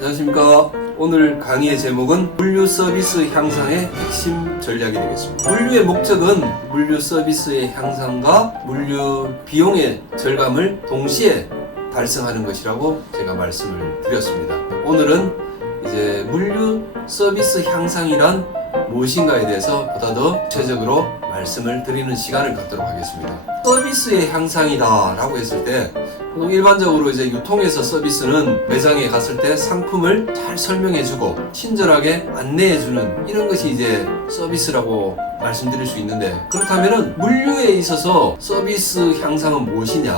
안녕하십니까. 오늘 강의의 제목은 물류 서비스 향상의 핵심 전략이 되겠습니다. 물류의 목적은 물류 서비스의 향상과 물류 비용의 절감을 동시에 달성하는 것이라고 제가 말씀을 드렸습니다. 오늘은 이제 물류 서비스 향상이란 무엇인가에 대해서 보다 더 구체적으로 말씀을 드리는 시간을 갖도록 하겠습니다. 서비스의 향상이다 라고 했을 때 일반적으로 이제 유통에서 서비스는 매장에 갔을 때 상품을 잘 설명해주고 친절하게 안내해주는 이런 것이 이제 서비스라고 말씀드릴 수 있는데, 그렇다면은 물류에 있어서 서비스 향상은 무엇이냐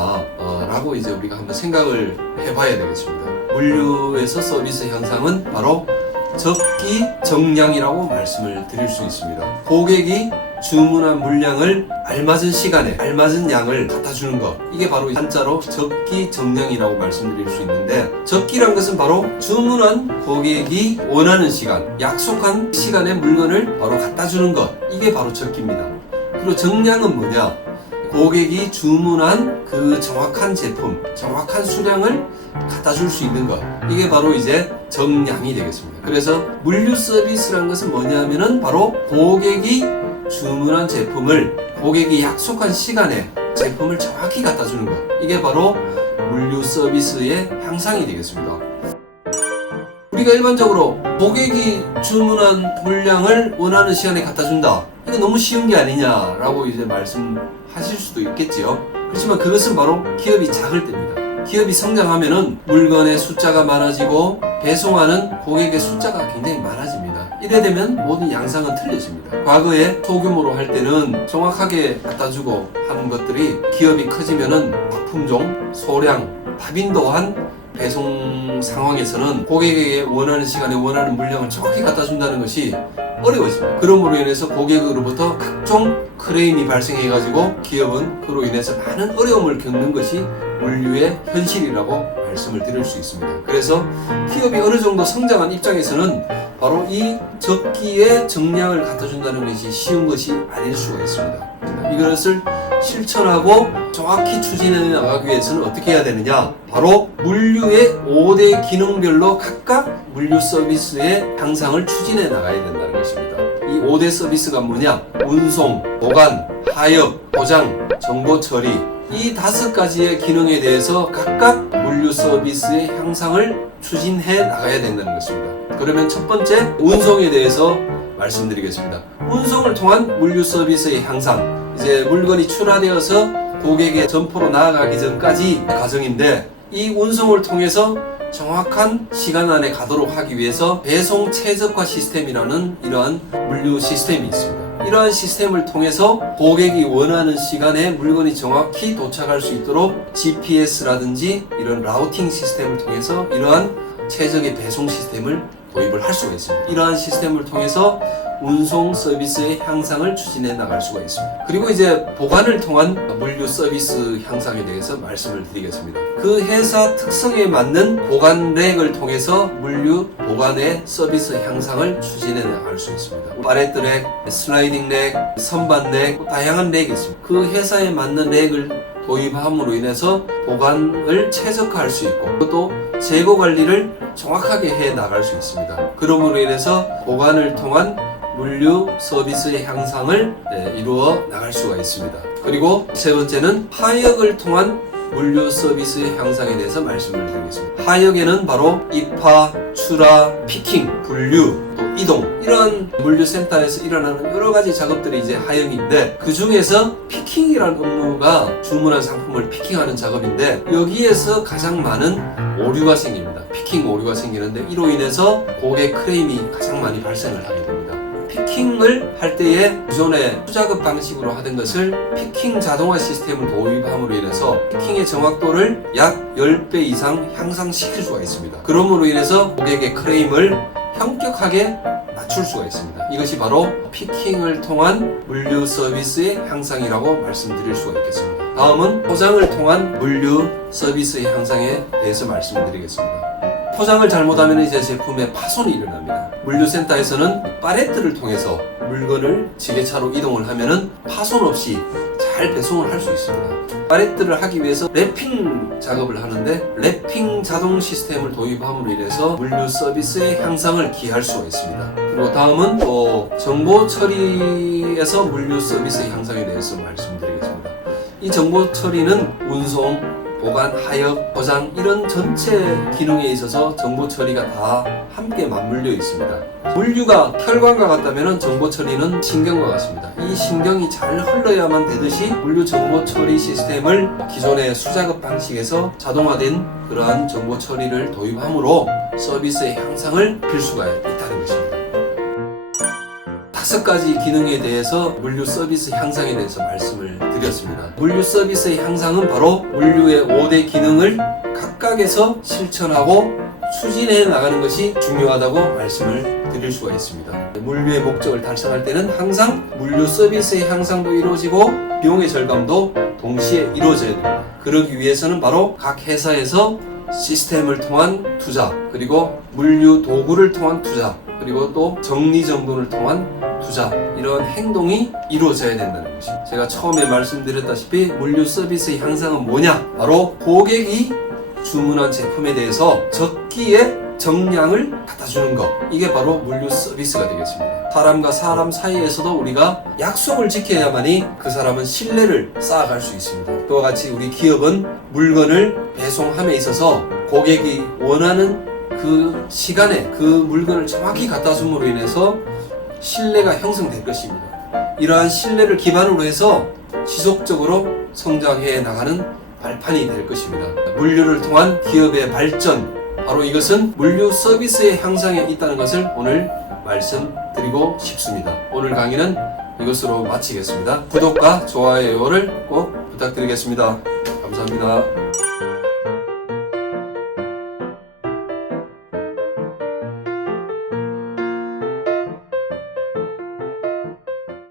라고 이제 우리가 한번 생각을 해봐야 되겠습니다. 물류에서 서비스 향상은 바로 적기 정량이라고 말씀을 드릴 수 있습니다. 고객이 주문한 물량을 알맞은 시간에 알맞은 양을 갖다 주는 것, 이게 바로 한자로 적기 정량이라고 말씀드릴 수 있는데, 적기란 것은 바로 주문한 고객이 원하는 시간, 약속한 시간에 물건을 바로 갖다 주는 것, 이게 바로 적기입니다. 그리고 정량은 뭐냐? 고객이 주문한 그 정확한 제품, 정확한 수량을 갖다 줄 수 있는 것, 이게 바로 이제 정량이 되겠습니다. 그래서 물류 서비스라는 것은 뭐냐면은 바로 고객이 주문한 제품을 고객이 약속한 시간에 제품을 정확히 갖다 주는 것, 이게 바로 물류 서비스의 향상이 되겠습니다. 우리가 일반적으로 고객이 주문한 물량을 원하는 시간에 갖다 준다, 이거 너무 쉬운 게 아니냐라고 이제 말씀하실 수도 있겠지요. 그렇지만 그것은 바로 기업이 작을 때입니다. 기업이 성장하면은 물건의 숫자가 많아지고 배송하는 고객의 숫자가 굉장히 많아집니다. 이래 되면 모든 양상은 틀려집니다. 과거에 소규모로 할 때는 정확하게 갖다 주고 하는 것들이 기업이 커지면은 품종, 소량, 다빈도한 배송 상황에서는 고객에게 원하는 시간에 원하는 물량을 정확히 갖다 준다는 것이 어려워집니다. 그러므로 인해서 고객으로부터 각종 크레임이 발생해가지고 기업은 그로 인해서 많은 어려움을 겪는 것이 물류의 현실이라고 말씀을 드릴 수 있습니다. 그래서 기업이 어느 정도 성장한 입장에서는 바로 이 적기의 정량을 갖다 준다는 것이 쉬운 것이 아닐 수가 있습니다. 이것을 실천하고 정확히 추진해 나가기 위해서는 어떻게 해야 되느냐? 바로 물류의 5대 기능별로 각각 물류 서비스의 향상을 추진해 나가야 된다는 것입니다. 이 5대 서비스가 뭐냐? 운송, 보관, 하역, 보장, 정보 처리, 이 5가지의 기능에 대해서 각각 물류 서비스의 향상을 추진해 나가야 된다는 것입니다. 그러면 첫 번째, 운송에 대해서 말씀드리겠습니다. 운송을 통한 물류 서비스의 향상, 이제 물건이 출하되어서 고객의 점포로 나아가기 전까지 과정인데, 이 운송을 통해서 정확한 시간 안에 가도록 하기 위해서 배송 최적화 시스템이라는 이러한 물류 시스템이 있습니다. 이러한 시스템을 통해서 고객이 원하는 시간에 물건이 정확히 도착할 수 있도록 GPS라든지 이런 라우팅 시스템을 통해서 이러한 최적의 배송 시스템을 도입을 할 수가 있습니다. 이러한 시스템을 통해서 운송 서비스의 향상을 추진해 나갈 수가 있습니다. 그리고 이제 보관을 통한 물류 서비스 향상에 대해서 말씀을 드리겠습니다. 그 회사 특성에 맞는 보관 렉을 통해서 물류 보관의 서비스 향상을 추진해 나갈 수 있습니다. 팔레트 렉, 슬라이딩 렉, 선반 렉, 다양한 렉이 있습니다. 그 회사에 맞는 렉을 도입함으로 인해서 보관을 최적화할 수 있고 또 재고 관리를 정확하게 해 나갈 수 있습니다. 그러므로 인해서 보관을 통한 물류 서비스의 향상을 이루어 나갈 수가 있습니다. 그리고 세 번째는 하역을 통한 물류 서비스의 향상에 대해서 말씀을 드리겠습니다. 하역에는 바로 입하, 출하, 피킹, 분류, 또 이동, 이런 물류센터에서 일어나는 여러 가지 작업들이 이제 하역인데, 그 중에서 피킹이라는 업무가 주문한 상품을 피킹하는 작업인데, 여기에서 가장 많은 오류가 생깁니다. 피킹 오류가 생기는데, 이로 인해서 고객 크레임이 가장 많이 발생을 하게 됩니다. 피킹을 할 때에 기존의 수작업 방식으로 하던 것을 피킹 자동화 시스템을 도입함으로 인해서 피킹의 정확도를 약 10배 이상 향상시킬 수가 있습니다. 그러므로 인해서 고객의 크레임을 현격하게 낮출 수가 있습니다. 이것이 바로 피킹을 통한 물류 서비스의 향상이라고 말씀드릴 수가 있겠습니다. 다음은 포장을 통한 물류 서비스의 향상에 대해서 말씀을 드리겠습니다. 포장을 잘못하면 이제 제품에 파손이 일어납니다. 물류센터에서는 팔레트를 통해서 물건을 지게차로 이동을 하면은 파손 없이 잘 잘 배송을 할 수 있습니다. 팔레트를 하기 위해서 랩핑 작업을 하는데 랩핑 자동 시스템을 도입함으로 인해서 물류 서비스의 향상을 기할 수가 있습니다. 그리고 다음은 또 정보 처리에서 물류 서비스의 향상에 대해서 말씀드리겠습니다. 이 정보 처리는 운송, 보관, 하역, 포장 이런 전체 기능에 있어서 정보 처리가 다 함께 맞물려 있습니다. 물류가 혈관과 같다면 정보 처리는 신경과 같습니다. 이 신경이 잘 흘러야만 되듯이 물류 정보 처리 시스템을 기존의 수작업 방식에서 자동화된 그러한 정보 처리를 도입함으로 서비스의 향상을 필수가 있다는 것입니다. 5가지 기능에 대해서 물류 서비스 향상에 대해서 말씀을 드렸습니다. 물류 서비스의 향상은 바로 물류의 5대 기능을 각각에서 실천하고 추진해 나가는 것이 중요하다고 말씀을 드릴 수가 있습니다. 물류의 목적을 달성할 때는 항상 물류 서비스의 향상도 이루어지고 비용의 절감도 동시에 이루어져야 됩니다. 그러기 위해서는 바로 각 회사에서 시스템을 통한 투자, 그리고 물류 도구를 통한 투자, 그리고 또 정리정돈을 통한 투자, 이런 행동이 이루어져야 된다는 것입니다. 제가 처음에 말씀드렸다시피 물류 서비스의 향상은 뭐냐? 바로 고객이 주문한 제품에 대해서 적기에 정량을 갖다 주는 것, 이게 바로 물류 서비스가 되겠습니다. 사람과 사람 사이에서도 우리가 약속을 지켜야만이 그 사람은 신뢰를 쌓아갈 수 있습니다. 그와 같이 우리 기업은 물건을 배송함에 있어서 고객이 원하는 그 시간에 그 물건을 정확히 갖다 줌으로 인해서 신뢰가 형성될 것입니다. 이러한 신뢰를 기반으로 해서 지속적으로 성장해 나가는 발판이 될 것입니다. 물류를 통한 기업의 발전, 바로 이것은 물류 서비스의 향상에 있다는 것을 오늘 말씀드리고 싶습니다. 오늘 강의는 이것으로 마치겠습니다. 구독과 좋아요를 꼭 부탁드리겠습니다. 감사합니다.